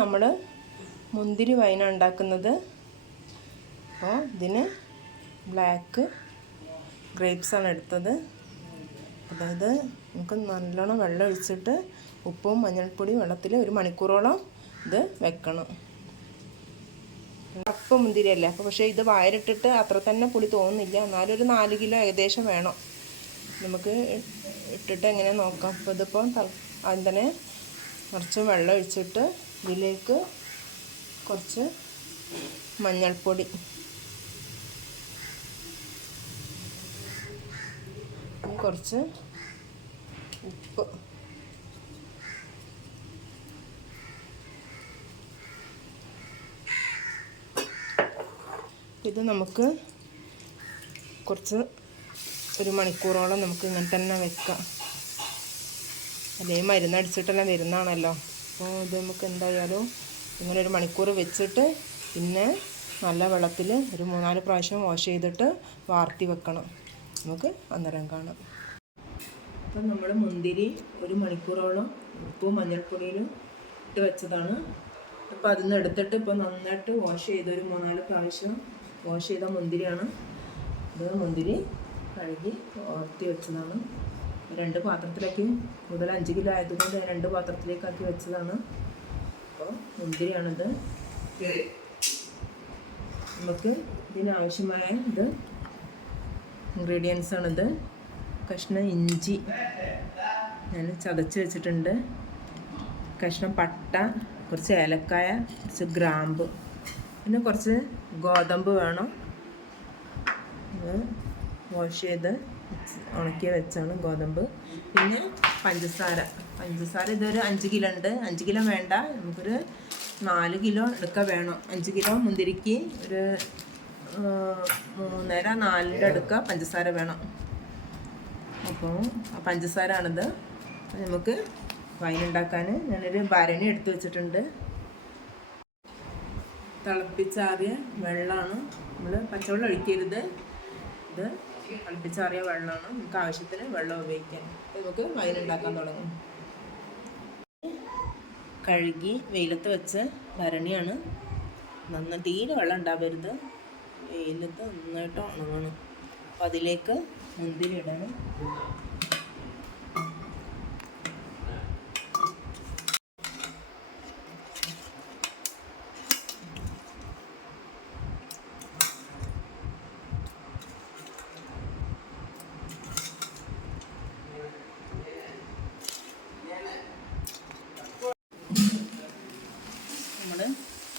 നമ്മൾ മുന്തിരി വൈന ഉണ്ടാക്കുന്നത്. അപ്പോൾ ഇതിന് ബ്ലാക്ക് ഗ്രേപ്സാണ് എടുത്തത്. അതായത് നമുക്ക് നല്ലോണം വെള്ളം ഒഴിച്ചിട്ട് ഉപ്പും മഞ്ഞൾപ്പൊടി വെള്ളത്തിൽ 1 മണിക്കൂറോളം ഇത് വെക്കണം. കറുപ്പ് മുന്തിരിയല്ലേ, അപ്പോൾ പക്ഷേ ഇത് വായിലിട്ടിട്ട് അത്ര തന്നെ പുളി തോന്നുന്നില്ല. എന്നാലും ഒരു 4 കിലോ ഏകദേശം വേണം. നമുക്ക് ഇട്ടിട്ട് എങ്ങനെ നോക്കാം. അപ്പോൾ ഇതിപ്പോൾ ആദ്യം തന്നെ കുറച്ച് വെള്ളം ഒഴിച്ചിട്ട് ഇതിലേക്ക് കുറച്ച് മഞ്ഞൾപ്പൊടി, കുറച്ച് ഉപ്പ്, ഇത് നമുക്ക് കുറച്ച് 1 മണിക്കൂറോളം നമുക്ക് ഇങ്ങനെ തന്നെ വെക്കാം. അല്ലെങ്കിൽ മരുന്നടിച്ചിട്ടെല്ലാം വരുന്നതാണല്ലോ. അപ്പോൾ ഇത് നമുക്ക് എന്തായാലും ഇങ്ങനെ 1 മണിക്കൂർ വെച്ചിട്ട് പിന്നെ നല്ല വെള്ളത്തിൽ ഒരു 3-4 പ്രാവശ്യം വാഷ് ചെയ്തിട്ട് വാർത്തി വെക്കണം. നമുക്ക് അന്നേരം കാണാം. അപ്പം നമ്മൾ മുന്തിരി 1 മണിക്കൂറോളം ഉപ്പും മഞ്ഞൾപ്പൊടിയിലും ഇട്ട് വെച്ചതാണ്. അപ്പോൾ അതിൽ നിന്ന് എടുത്തിട്ട് ഇപ്പോൾ നന്നായിട്ട് വാഷ് ചെയ്ത് ഒരു 3-4 പ്രാവശ്യം വാഷ് ചെയ്ത മുന്തിരിയാണ്. ഇത് മുന്തിരി കഴുകി ഓർത്തി വെച്ചതാണ്. 2 പാത്രത്തിലേക്ക്, കൂടുതൽ 5 കിലോ ആയതുകൊണ്ട് 2 പാത്രത്തിലേക്കാക്കി വെച്ചതാണ്. അപ്പോൾ മുന്തിരിയാണിത്. നമുക്ക് ഇതിനാവശ്യമായ ഇത് ഇൻഗ്രീഡിയൻസ് ആണിത്. കഷ്ണം ഇഞ്ചി ഞാൻ ചതച്ച് വെച്ചിട്ടുണ്ട്, കഷ്ണം പട്ട, കുറച്ച് ഏലക്കായ, കുറച്ച് ഗ്രാമ്പ്, പിന്നെ കുറച്ച് ഗോതമ്പ് വേണം. ഇത് വാഷ് ചെയ്ത് ഉണക്കി വെച്ചാണ് ഗോതമ്പ്. പിന്നെ പഞ്ചസാര ഇതൊരു 5 കിലോ ഉണ്ട്. 5 കിലോ വേണ്ട, നമുക്കൊരു 4 കിലോ എടുക്കുക വേണം. 5 കിലോ മുന്തിരിക്ക് ഒരു 3.5-4 അടുക്ക പഞ്ചസാര വേണം. അപ്പോൾ ആ പഞ്ചസാര ആണിത്. നമുക്ക് വൈൻ ഉണ്ടാക്കാൻ ഞാനൊരു ഭരണി എടുത്ത് വെച്ചിട്ടുണ്ട്. തിളപ്പിച്ചാറിയ വെള്ളമാണ്. നമ്മൾ പച്ചവെള്ളം ഒഴിക്കരുത്. ഇത് തിളപ്പിച്ചാറിയ വെള്ളമാണ്. നമുക്ക് ആവശ്യത്തിന് വെള്ളം ഉപയോഗിക്കാൻ. നമുക്ക് വൈൻ ഉണ്ടാക്കാൻ തുടങ്ങും. കഴുകി വെയിലത്ത് വെച്ച് ഭരണിയാണ്. തീരെ വെള്ളം ഉണ്ടാവരുത്. വെയിലത്ത് നന്നായിട്ട് ഉണങ്ങണം. അപ്പോൾ അതിലേക്ക് മുന്തിരി ഇടണം. നമ്മൾ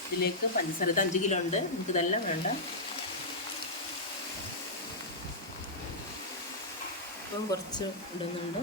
ഇതിലേക്ക് പഞ്ചസാര 5 കിലോ ഉണ്ട്. നമുക്കിതെല്ലാം വേണ്ട. ഇപ്പം കുറച്ച് ഇടുന്നുണ്ട്.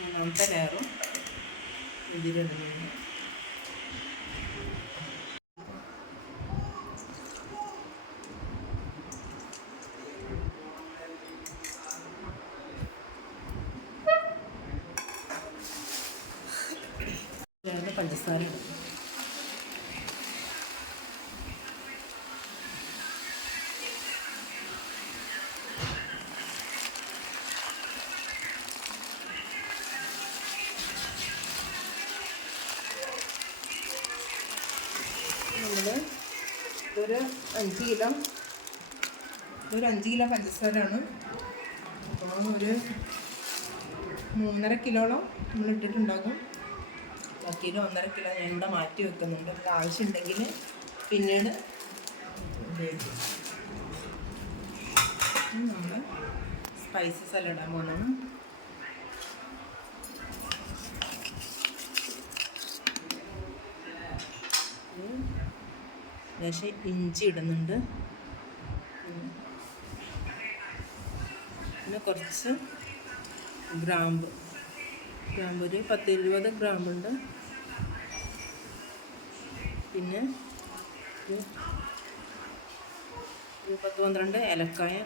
മൂന്നാമത്തെ ലെയറും ഇതിലിടുന്നു. പഞ്ചസാര ഇടും. ഇതൊരു 5 കിലോ പഞ്ചസാരയാണ്. അപ്പോൾ ഒരു 3.5 കിലോളം നമ്മൾ ഇട്ടിട്ടുണ്ടാകും. ബാക്കിയിൽ 1.5 കിലോ ഞാനിവിടെ മാറ്റി വെക്കുന്നുണ്ട്. നമുക്ക് ആവശ്യമുണ്ടെങ്കിൽ പിന്നീട് ഉപയോഗിക്കും. നമ്മൾ സ്പൈസസ് എല്ലാം ഇടാൻ പോകുന്നതാണ്. ലേശം ഇഞ്ചി ഇടുന്നുണ്ട്. പിന്നെ കുറച്ച് ഗ്രാമ്പ് ഒരു 10-20 ഗ്രാമ്പുണ്ട്. പിന്നെ ഒരു 10-12 ഏലക്കായ.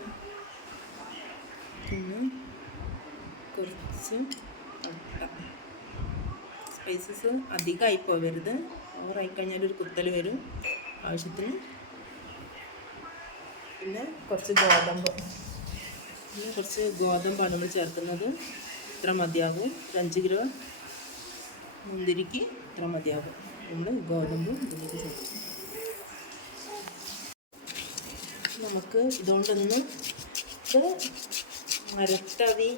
പിന്നെ കുറച്ച് പട്ട. സ്പൈസസ് അധികമായി പോവരുത്, ഓവറായി കഴിഞ്ഞാൽ ഒരു കുത്തൽ വരും. ആവശ്യത്തിന്. പിന്നെ കുറച്ച് ഗോതമ്പാണ് നമ്മൾ ചേർക്കുന്നത്. ഇത്ര മതിയാകും. 5 കിലോ മുന്തിരിക്ക് ഇത്ര മതിയാകും. നമ്മൾ ഗോതമ്പ് ഇതിലേക്ക് ചേർക്കും. നമുക്ക് ഇതുകൊണ്ടൊന്ന് മരത്തവി,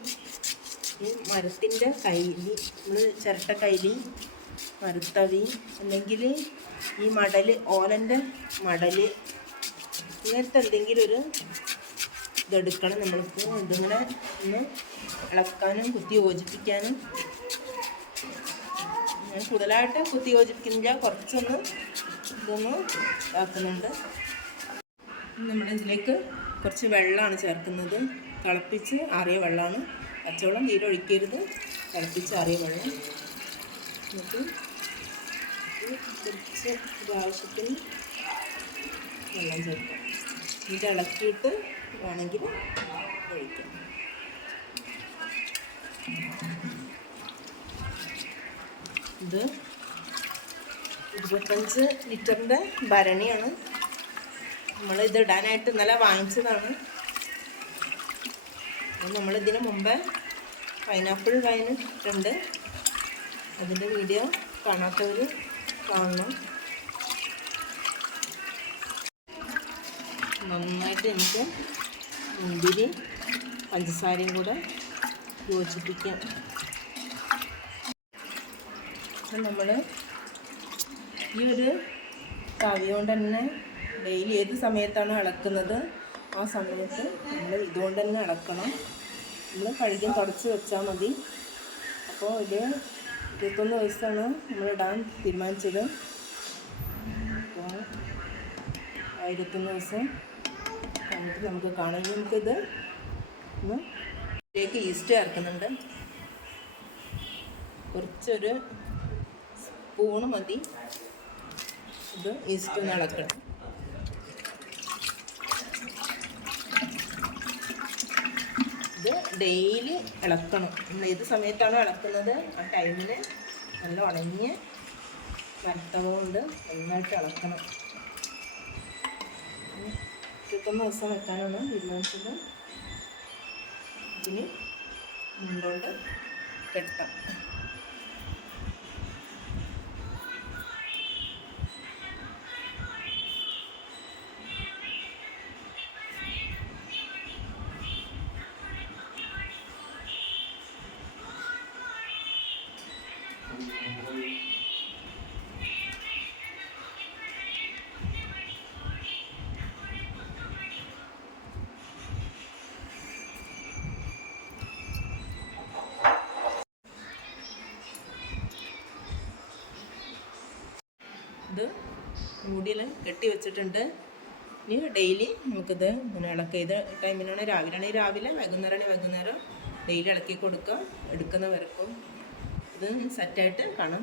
ഈ മരത്തിൻ്റെ കൈലി, നമ്മൾ ചിരട്ട കൈലി, മരത്തവി, അല്ലെങ്കിൽ ഈ ഓലൻ്റെ മടൽ, ഇങ്ങനത്തെ എന്തെങ്കിലും ഒരു ഇതെടുക്കണം നമ്മൾക്ക്. ഇതിങ്ങനെ ഒന്ന് ഇളക്കാനും കുത്തി യോജിപ്പിക്കാനും. ഞാൻ കൂടുതലായിട്ട് കുത്തി യോജിപ്പിക്കുന്നില്ല, കുറച്ചൊന്ന് ഇതൊന്ന് ഇതാക്കുന്നുണ്ട്. നമ്മളിതിലേക്ക് കുറച്ച് വെള്ളമാണ് ചേർക്കുന്നത്. തിളപ്പിച്ച് ആറിയ വെള്ളമാണ്. പച്ചവെള്ളം തീരെ ഒഴിക്കരുത്, തിളപ്പിച്ച് ആറിയ വെള്ളം. എന്നിട്ട് കുറച്ച് ആവശ്യത്തിന് വെള്ളം ചേർക്കാം. ഇത് ഇളക്കിയിട്ട് വേണമെങ്കിൽ ഒഴിക്കാം. ഇത് 25 ലിറ്ററിൻ്റെ ഭരണിയാണ്. നമ്മളിത് ഇടാനായിട്ട് ഇന്നലെ വാങ്ങിച്ചതാണ്. നമ്മളിതിന് മുമ്പേ പൈനാപ്പിൾ വൈൻ ഇട്ടിട്ടുണ്ട്. അതിൻ്റെ വീഡിയോ കാണാത്തവർ കാണണം. നന്നായിട്ട് നമുക്ക് മുന്തിരി പഞ്ചസാരയും കൂടെ യോജിപ്പിക്കാം. നമ്മൾ ഈ ഒരു തവി കൊണ്ട് തന്നെ ഡെയിലി ഏത് സമയത്താണ് ഇളക്കുന്നത് ആ സമയത്ത് നമ്മൾ ഇതുകൊണ്ട് തന്നെ ഇളക്കണം. നമ്മൾ കഴുകി തുടച്ച് വെച്ചാൽ മതി. അപ്പോൾ ഇത് 21 ദിവസമാണ് നമ്മൾ ഇടാൻ തീരുമാനിച്ചത്. അപ്പോൾ 21 ദിവസം കഴിഞ്ഞിട്ട് നമുക്ക് കാണാം. നമുക്കിത് ഒന്ന് ഇതിലേക്ക് ഈസ്റ്റ് ചേർക്കുന്നുണ്ട്. കുറച്ചൊരു സ്പൂണ് മതി. ഇത് ഈസ്റ്റ് ഒന്ന് ഇളക്കണം. ഇത് ഡെയിലി ഇളക്കണം. ഏത് സമയത്താണോ ഇളക്കുന്നത് ആ ടൈമിൽ നല്ല ഉണങ്ങിയ വറുത്തവ കൊണ്ട് നന്നായിട്ട് ഇളക്കണം. 21 ദിവസം വെക്കാനാണ് തീരുമാനിച്ചത്. ഇതിന് മുണ്ടോണ്ട് കെട്ടാം. ഇത് മൂടിയിൽ കെട്ടി വെച്ചിട്ടുണ്ട്. ഇനി ഡെയിലി നമുക്കിത് ഇങ്ങനെ ഇളക്കുക. ഇത് ടൈമിനാണ് രാവിലെയാണെങ്കിൽ രാവിലെ, വൈകുന്നേരമാണെങ്കിൽ വൈകുന്നേരം ഡെയിലി ഇളക്കി കൊടുക്കുക. എടുക്കുന്നവർക്കും ഇത് സെറ്റായിട്ട് കാണാം.